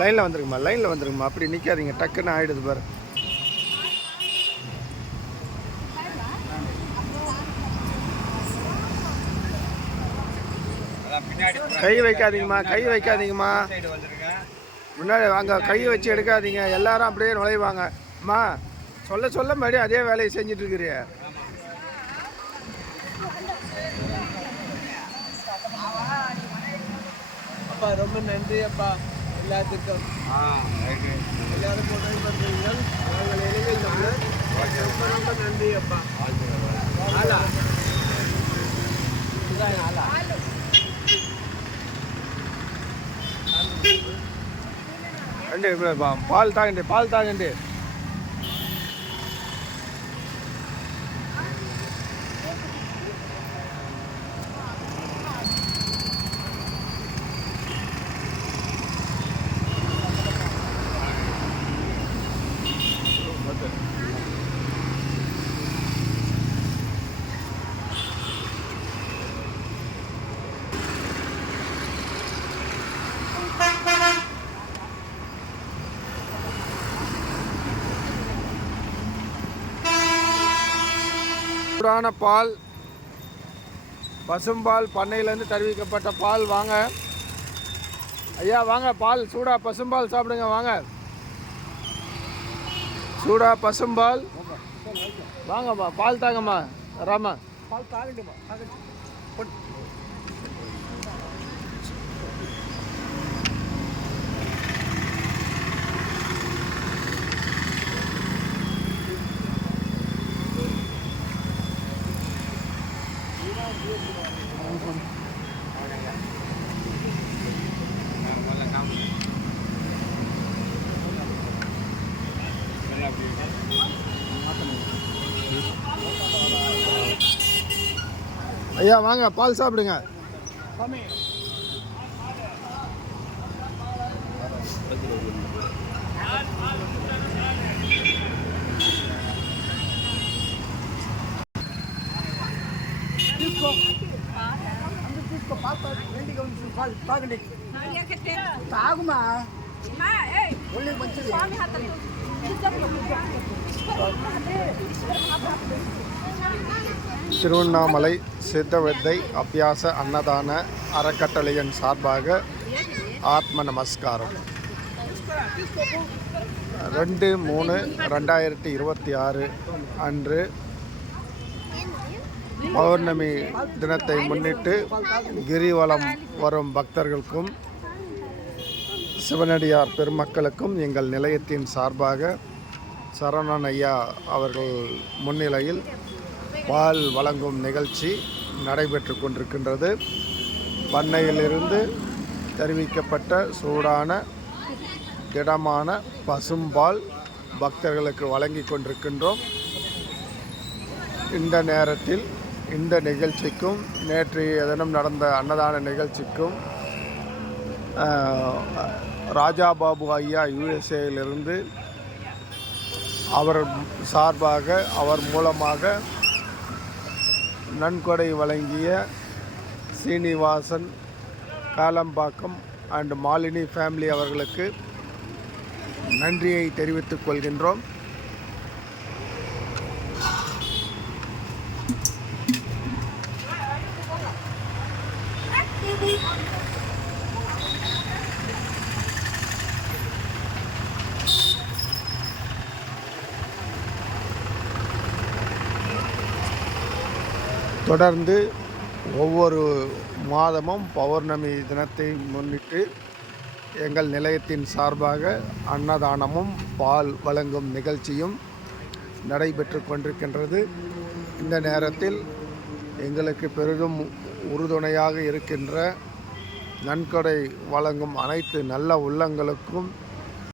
லைனில் வந்துருங்கம்மா அப்படி நிற்காதீங்க, டக்குன்னு ஆகிடுது பாரு. கை வைக்காதீங்கம்மா முன்னாடி வாங்க, கை வச்சு எடுக்காதீங்க, எல்லாரும் அப்படியே நுழைவாங்க. அம்மா சொல்ல மறுபடியும் அதே வேலையை செஞ்சுட்டு இருக்கிறிய. அப்பா ரொம்ப நன்றி அப்பா எல்லாத்துக்கும். எல்லாரும் பண்ணுறீங்கள், நாங்கள் எளிதில் ரொம்ப ரொம்ப நன்றி அப்பா. பால் தாங்கண்டு. சூடான பால், பசும்பால் பண்ணையிலேருந்து தருவிக்கப்பட்ட பால். வாங்க ஐயா, வாங்க, பால் சூடா பசும்பால் சாப்பிடுங்க. வாங்க, சூடா பசும்பால் வாங்கம்மா, பால் தாங்கம்மா. ராமா பால் தாங்கட்டுமா. ஐயா வாங்க, பால் சாப்பிடுங்க. తాగుమా ఒళ్ళు మంచిది. திருவண்ணாமலை சித்த வித்தை அபியாச அன்னதான அறக்கட்டளையின் சார்பாக ஆத்ம நமஸ்காரம். 2/3/2026 அன்று பௌர்ணமி தினத்தை முன்னிட்டு கிரிவலம் வரும் பக்தர்களுக்கும் சிவனடியார் பெருமக்களுக்கும் எங்கள் நிலையத்தின் சார்பாக சரவணன் ஐயா அவர்கள் முன்னிலையில் பால் வழங்கும் நிகழ்ச்சி நடைபெற்று கொண்டிருக்கின்றது. பண்ணையிலிருந்து தெரிவிக்கப்பட்ட சூடான திடமான பசும்பால் பக்தர்களுக்கு வழங்கி கொண்டிருக்கின்றோம். இந்த நேரத்தில் இந்த நிகழ்ச்சிக்கும் நேற்றைய தினம் நடந்த அன்னதான நிகழ்ச்சிக்கும் ராஜாபாபு ஐயா யுஎஸ்ஏயிலிருந்து அவர் சார்பாக அவர் மூலமாக நன்கொடை வழங்கிய சீனிவாசன், காலம்பாக்கம் அண்ட் மாலினி ஃபேமிலி அவர்களுக்கு நன்றியை தெரிவித்துக் கொள்கின்றோம். தொடர்ந்து ஒவ்வொரு மாதமும் பௌர்ணமி தினத்தை முன்னிட்டு எங்கள் நிலையத்தின் சார்பாக அன்னதானமும் பால் வழங்கும் நிகழ்ச்சியும் நடைபெற்று கொண்டிருக்கின்றது. இந்த நேரத்தில் எங்களுக்கு பெரிதும் உறுதுணையாக இருக்கின்ற நன்கொடை வழங்கும் அனைத்து நல்ல உள்ளங்களுக்கும்